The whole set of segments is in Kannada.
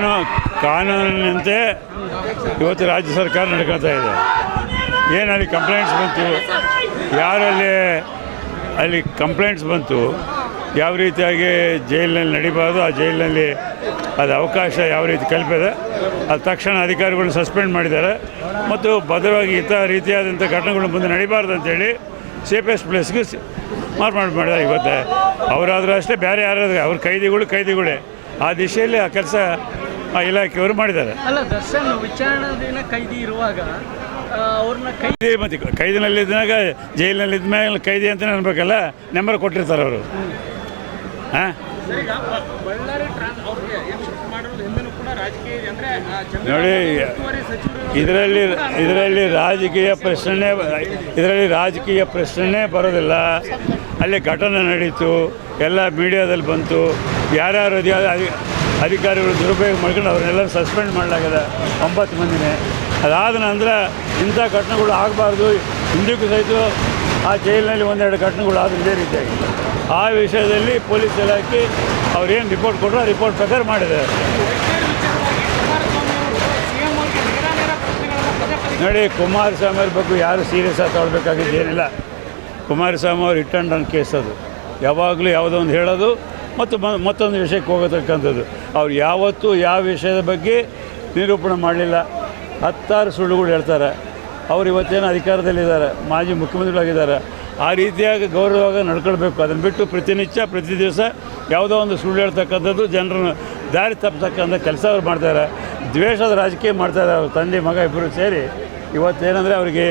ಕಾನೂನು, ಕಾನೂನಿನಂತೆ ಇವತ್ತು ರಾಜ್ಯ ಸರ್ಕಾರ ನಡ್ಕೊಳ್ತಾ ಇದೆ. ಏನಲ್ಲಿ ಕಂಪ್ಲೇಂಟ್ಸ್ ಬಂತು? ಯಾರಲ್ಲಿ ಅಲ್ಲಿ ಕಂಪ್ಲೇಂಟ್ಸ್ ಬಂತು? ಯಾವ ರೀತಿಯಾಗಿ ಜೈಲಿನಲ್ಲಿ ನಡಿಬಾರ್ದು? ಆ ಜೈಲಿನಲ್ಲಿ ಅದು ಅವಕಾಶ ಯಾವ ರೀತಿ ಕಲ್ಪಿದೆ? ಅದು ತಕ್ಷಣ ಅಧಿಕಾರಿಗಳನ್ನ ಸಸ್ಪೆಂಡ್ ಮಾಡಿದ್ದಾರೆ. ಮತ್ತು ಭದ್ರವಾಗಿ ಇಂಥ ರೀತಿಯಾದಂಥ ಘಟನೆಗಳು ಮುಂದೆ ನಡಿಬಾರ್ದು ಅಂತೇಳಿ ಸೇಫೆಸ್ಟ್ ಪ್ಲೇಸ್ಗೆ ಮಾರ್ಪಾಡು ಮಾಡಿದ್ದಾರೆ ಇವತ್ತು. ಅವರಾದರೂ ಅಷ್ಟೇ, ಬೇರೆ ಯಾರಾದರೂ ಅವ್ರ ಕೈದಿಗಳು ಕೈದಿಗಳೇ. ಆ ದಿಶೆಯಲ್ಲಿ ಆ ಕೆಲಸ ಆ ಇಲಾಖೆಯವರು ಮಾಡಿದ್ದಾರೆ. ಅಲ್ಲ ದರ್ಶನ್ ವಿಚಾರಣಾಧೀನ ಕೈದಿ ಇರುವಾಗ ಅವ್ರನ್ನ ಕೈ ಕೈದಿ ಮತ್ತು ಕೈದಿನಲ್ಲಿದ್ದಾಗ ಜೈಲಿನಲ್ಲಿದ್ದ ಮೇಲೆ ಕೈದಿ ಅಂತ ಅನ್ಬೇಕಲ್ಲ ನಂಬರ್ ಕೊಟ್ಟಿರ್ತಾರೆ ಅವರು. ಹಾಂ? ನೋಡಿ ಇದರಲ್ಲಿ ಇದರಲ್ಲಿ ರಾಜಕೀಯ ಪ್ರಶ್ನೆ ಇದರಲ್ಲಿ ರಾಜಕೀಯ ಪ್ರಶ್ನೆ ಬರೋದಿಲ್ಲ. ಅಲ್ಲಿ ಘಟನೆ ನಡೀತು ಎಲ್ಲ ಮೀಡಿಯಾದಲ್ಲಿ ಬಂತು. ಯಾರ್ಯಾರು ಅಧಿ- ಅಧಿ- ಅಧಿಕಾರಿಗಳು ದುರುಪಯೋಗ ಮಾಡ್ಕೊಂಡು ಅವ್ರನ್ನೆಲ್ಲ ಸಸ್ಪೆಂಡ್ ಮಾಡಲಾಗಿದೆ ಒಂಬತ್ತು ಮಂದಿನೇ. ಅದಾದ ನಂತರ ಇಂಥ ಘಟನೆಗಳು ಆಗಬಾರ್ದು. ಹಿಂದಕ್ಕೂ ಸಹಿತ ಆ ಜೈಲಿನಲ್ಲಿ ಒಂದೆರಡು ಘಟನೆಗಳು ಇದೇ ರೀತಿಯಾಗಿ ಆ ವಿಷಯದಲ್ಲಿ ಪೊಲೀಸ್ ಇಲಾಖೆ ಅವ್ರೇನು ರಿಪೋರ್ಟ್ ಕೊಟ್ಟರು ಆ ರಿಪೋರ್ಟ್ ಪ್ರಕಾರ ಮಾಡಿದ್ದಾರೆ. ನೋಡಿ, ಕುಮಾರಸ್ವಾಮಿ ಅವ್ರ ಬಗ್ಗೆ ಯಾರು ಸೀರಿಯಸ್ ಆಗಿ ತಗೊಳ್ಬೇಕಾಗಿದ್ದು ಏನಿಲ್ಲ. ಕುಮಾರಸ್ವಾಮಿ ಅವ್ರು ಇಟ್ ಕೇಸ್ ಅದು. ಯಾವಾಗಲೂ ಯಾವುದೋ ಒಂದು ಹೇಳೋದು ಮತ್ತು ಮತ್ತೊಂದು ವಿಷಯಕ್ಕೆ ಹೋಗತಕ್ಕಂಥದ್ದು. ಅವ್ರು ಯಾವತ್ತೂ ಯಾವ ವಿಷಯದ ಬಗ್ಗೆ ನಿರೂಪಣೆ ಮಾಡಲಿಲ್ಲ. ಹತ್ತಾರು ಸುಳ್ಳುಗಳು ಹೇಳ್ತಾರೆ. ಅವ್ರು ಇವತ್ತೇನು ಅಧಿಕಾರದಲ್ಲಿದ್ದಾರೆ? ಮಾಜಿ ಮುಖ್ಯಮಂತ್ರಿಗಳಾಗಿದ್ದಾರೆ. ಆ ರೀತಿಯಾಗಿ ಗೌರವವಾಗಿ ನಡ್ಕೊಳ್ಬೇಕು. ಅದನ್ನು ಬಿಟ್ಟು ಪ್ರತಿನಿತ್ಯ, ಪ್ರತಿ ದಿವಸ ಯಾವುದೋ ಒಂದು ಸುಳ್ಳು ಹೇಳ್ತಕ್ಕಂಥದ್ದು ಜನರನ್ನು ದಾರಿ ತಪ್ಪತಕ್ಕಂಥ ಕೆಲಸ ಅವ್ರು ಮಾಡ್ತಾರೆ ದ್ವೇಷದ ರಾಜಕೀಯ ಮಾಡ್ತಾರೆ ಅವ್ರ ತಂದೆ, ಮಗ ಇಬ್ಬರು ಸೇರಿ. ಇವತ್ತೇನೆಂದರೆ ಅವರಿಗೆ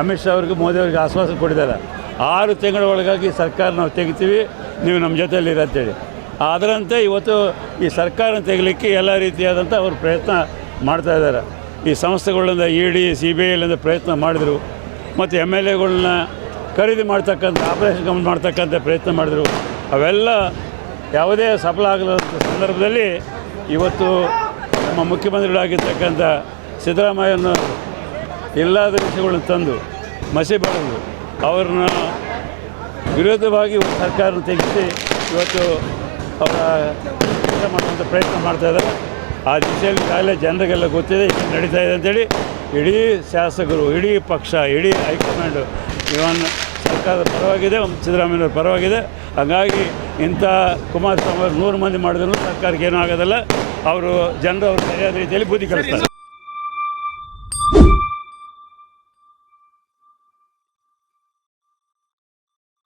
ಅಮಿತ್ ಶಾ ಅವ್ರಿಗೆ, ಮೋದಿ ಅವ್ರಿಗೆ ಆಶ್ವಾಸ ಕೊಟ್ಟಿದ್ದಾರೆ. ಆರು ತಿಂಗಳ ಒಳಗಾಗಿ ಸರ್ಕಾರ ನಾವು ತೆಗಿತೀವಿ, ನೀವು ನಮ್ಮ ಜೊತೆಯಲ್ಲಿ ಅಂತೇಳಿ. ಅದರಂತೆ ಇವತ್ತು ಈ ಸರ್ಕಾರ ತೆಗಲಿಕ್ಕೆ ಎಲ್ಲ ರೀತಿಯಾದಂಥ ಅವರು ಪ್ರಯತ್ನ ಮಾಡ್ತಾ ಇದ್ದಾರೆ. ಈ ಸಂಸ್ಥೆಗಳಿಂದ ಇ ಡಿ, ಸಿ ಬಿ ಐಲಿಂದ ಪ್ರಯತ್ನ ಮಾಡಿದರು. ಮತ್ತು ಎಂ ಎಲ್ ಎಗಳನ್ನ ಖರೀದಿ ಮಾಡ್ತಕ್ಕಂಥ, ಆಪರೇಷನ್ ಕಮ್ ಮಾಡ್ತಕ್ಕಂಥ ಪ್ರಯತ್ನ ಮಾಡಿದರು. ಅವೆಲ್ಲ ಯಾವುದೇ ಸಫಲ ಆಗದಂಥ ಸಂದರ್ಭದಲ್ಲಿ ಇವತ್ತು ನಮ್ಮ ಮುಖ್ಯಮಂತ್ರಿಗಳಾಗಿರ್ತಕ್ಕಂಥ ಸಿದ್ದರಾಮಯ್ಯನ ಎಲ್ಲಾದ ದೇಶಗಳನ್ನು ತಂದು ಮಸಿ ಬರೆದು ಅವ್ರನ್ನ ವಿರೋಧವಾಗಿ ಸರ್ಕಾರನ ತೆಗೆಸಿ ಇವತ್ತು ಅವರ ಕೆಲಸ ಮಾಡುವಂಥ ಪ್ರಯತ್ನ ಮಾಡ್ತಾ ಇದ್ದಾರೆ. ಆ ದಿಶೆಯಲ್ಲಿ ಕಾಲೇ ಜನರಿಗೆಲ್ಲ ಗೊತ್ತಿದೆ ನಡೀತಾ ಇದೆ ಅಂತೇಳಿ ಇಡೀ ಶಾಸಕರು ಇಡೀ ಪಕ್ಷ ಇಡೀ ಹೈಕಮಾಂಡ್ ಇವನ್ ಸರ್ಕಾರದ ಪರವಾಗಿದೆ ಸಿದ್ದರಾಮಯ್ಯವ್ರ ಪರವಾಗಿದೆ. ಹಾಗಾಗಿ ಇಂಥ ಕುಮಾರಸ್ವಾಮಿ ಅವರು ನೂರು ಮಂದಿ ಮಾಡಿದ್ರು ಸರ್ಕಾರಕ್ಕೆ ಏನೂ ಆಗೋದಿಲ್ಲ. ಅವರು ಜನರು ಅವ್ರು ಸರಿಯಾದ ರೀತಿಯಲ್ಲಿ ಬುದ್ಧಿ ಕಲಿಸ್ತಾರೆ.